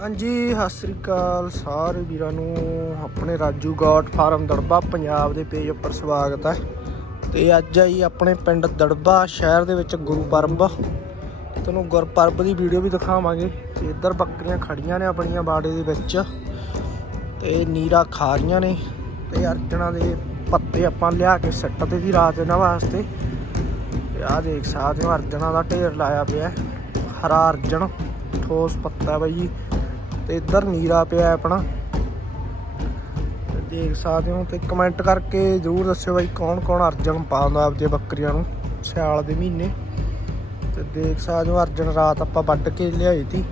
ਹਾਂਜੀ, ਸਤਿ ਸ੍ਰੀ ਅਕਾਲ ਸਾਰੇ ਵੀਰਾਂ ਨੂੰ। ਆਪਣੇ ਰਾਜੂ ਗਾਟ ਫਾਰਮ ਦੜਬਾ ਪੰਜਾਬ ਦੇ ਪੇਜ ਉੱਪਰ ਸਵਾਗਤ ਹੈ। ਤੇ ਅੱਜ ਆਈ ਆਪਣੇ ਪਿੰਡ ਦੜਬਾ ਸ਼ਹਿਰ ਦੇ ਵਿੱਚ ਗੁਰਪਰਬ ਤੁਹਾਨੂੰ ਗੁਰਪਰਬ ਦੀ ਵੀਡੀਓ ਵੀ ਦਿਖਾਵਾਂਗੇ। ਤੇ ਇੱਧਰ ਬੱਕਰੀਆਂ ਖੜੀਆਂ ਨੇ ਆਪਣੀਆਂ ਬਾੜੇ ਦੇ ਵਿੱਚ। ਤੇ ਨੀਰਾ ਖਾ ਰਹੀਆਂ ਨੇ। ਤੇ ਅਰਜਣਾ ਦੇ ਪੱਤੇ ਆਪਾਂ ਲਿਆ ਕੇ ਸੱਟ ਤੇ ਸੀ ਰਾਤ ਇਹਨਾਂ ਵਾਸਤੇ। ਤੇ ਆਹ ਦੇਖ ਸਕਦੇ ਹੋ ਅਰਜਣਾ ਦਾ ਢੇਰ ਲਾਇਆ ਪਿਆ। ਹਰਾ ਅਰਜਨ, ਠੋਸ ਪੱਤਾ ਬਾਈ ਜੀ। ਤੇ ਇੱਧਰ ਨੀਰਾ ਪਿਆ ਆਪਣਾ। ਦੇਖ ਸਕਦੇ ਹੋ ਤੇ ਕਮੈਂਟ ਕਰਕੇ ਜਰੂਰ ਦੱਸਿਓ ਬਾਈ ਕੌਣ ਕੌਣ ਅਰਜਨ ਪਾਉਂਦਾ ਆਪਦੇ ਬੱਕਰੀਆਂ ਨੂੰ ਸਿਆਲ ਦੇ ਮਹੀਨੇ। ਤੇ ਦੇਖ ਸਕਦੇ ਹੋ ਅਰਜਨ ਰਾਤ ਆਪਾਂ ਵੱਢ ਕੇ ਲਿਆਈ ਤੀ।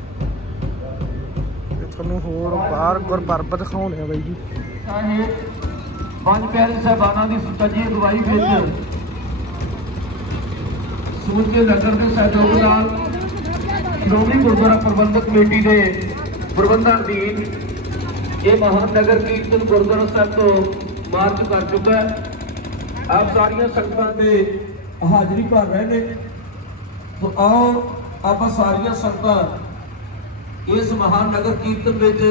ਤੇ ਤੁਹਾਨੂੰ ਹੋਰ ਬਾਹਰ ਗੁਰਪਰਬ ਦਿਖਾਉਣੇ ਆ ਬਾਈ ਜੀ। ਪੰਜ ਪਿਆਰੇ ਸਾਹਿਬਾਨਾਂ ਦੀ ਸੁਚੱਜੀ ਅਗਵਾਈ ਵਿੱਚ ਸੂਚ ਕੇ ਨਗਰ ਦੇ ਸਹਿਯੋਗ ਨਾਲ ਸ਼੍ਰੋਮਣੀ ਗੁਰਦੁਆਰਾ ਪ੍ਰਬੰਧਕ ਕਮੇਟੀ ਦੇ ਪ੍ਰਬੰਧਨ ਅਧੀਨ ਇਹ ਮਹਾਨ ਨਗਰ ਕੀਰਤਨ ਗੁਰਦੁਆਰਾ ਸਾਹਿਬ ਤੋਂ ਮਾਰਚ ਕਰ ਚੁੱਕਾ ਹੈ। ਆਪ ਸਾਰੀਆਂ ਸੰਗਤਾਂ ਦੇ ਹਾਜ਼ਰੀ ਭਰ ਰਹੇ ਨੇ। ਸੋ ਆਓ, ਆਪਾਂ ਸਾਰੀਆਂ ਸੰਗਤਾਂ ਇਸ ਮਹਾਨ ਨਗਰ ਕੀਰਤਨ ਵਿੱਚ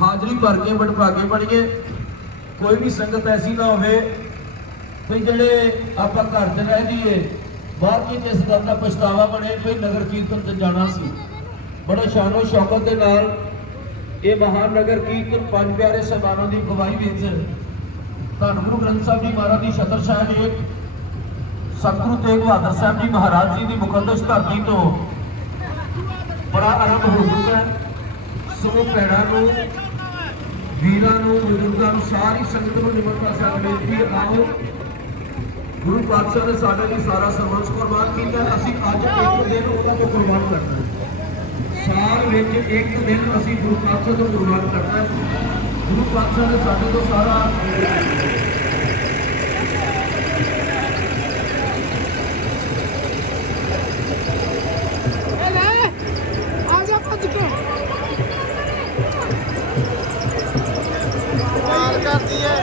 ਹਾਜ਼ਰੀ ਭਰ ਕੇ ਵਡਭਾਗੇ ਬਣੀਏ। ਕੋਈ ਵੀ ਸੰਗਤ ਐਸੀ ਨਾ ਹੋਵੇ ਵੀ ਜਿਹੜੇ ਆਪਾਂ ਘਰ 'ਚ ਰਹਿ ਜਾਈਏ, ਬਾਅਦ ਵਿੱਚ ਇਸ ਗੱਲ ਦਾ ਪਛਤਾਵਾ ਬਣੇ ਵੀ ਨਗਰ ਕੀਰਤਨ ਤੇ ਜਾਣਾ ਸੀ। ਬੜਾ ਸ਼ਾਨੋ ਸ਼ੌਕਤ ਦੇ ਨਾਲ ਇਹ ਮਹਾਨ ਨਗਰ ਕੀਰਤਨ ਪੰਜ ਪਿਆਰੇ ਸਹਿਬਾਨਾਂ ਦੀ ਗਵਾਹੀ ਵਿੱਚ ਧੰਨ ਗੁਰੂ ਗ੍ਰੰਥ ਸਾਹਿਬ ਜੀ ਮਹਾਰਾਜ ਦੀ ਛਤਰ ਸਾਹਿਬ ਏਕ ਸਤਿਗੁਰੂ ਤੇਗ ਬਹਾਦਰ ਸਾਹਿਬ ਜੀ ਮਹਾਰਾਜ ਜੀ ਦੀ ਮੁਕੱਦਸ ਧਰਤੀ ਤੋਂ ਬੜਾ ਆਰੰਭ ਹੋ ਚੁੱਕਾ ਹੈ। ਸੋ ਭੈਣਾਂ ਨੂੰ, ਵੀਰਾਂ ਨੂੰ, ਬਜ਼ੁਰਗਾਂ ਨੂੰ, ਸਾਰੀ ਸੰਗਤ ਨੂੰ ਨਿਮਰਤਾ ਸਾਹਿਬ ਬੇਨਤੀ ਆਓ। ਗੁਰੂ ਪਾਤਸ਼ਾਹ ਨੇ ਸਾਡੇ ਲਈ ਸਾਰਾ ਸਰਵੰਸ ਕੁਰਬਾਨ ਕੀਤਾ ਅਸੀਂ ਅੱਜ ਇੱਕ ਦਿਨ ਉਹਨਾਂ ਤੋਂ ਕੁਰਬਾਨ ਕਰਨਾ ਹੈ। ਸਾਲ ਵਿੱਚ ਇੱਕ ਦਿਨ ਅਸੀਂ ਗੁਰੂ ਪਾਤਸ਼ਾਹ ਤੋਂ ਕੁਰਬਾਨ ਕਰਨਾ ਹੈ। ਗੁਰੂ ਪਾਤਸ਼ਾਹ ਨੇ ਸਾਡੇ ਤੋਂ ਸਾਰਾ ਆਜਾ ਭੱਜ ਕੇ। ਮਾਰ ਕਰਦੀ ਹੈ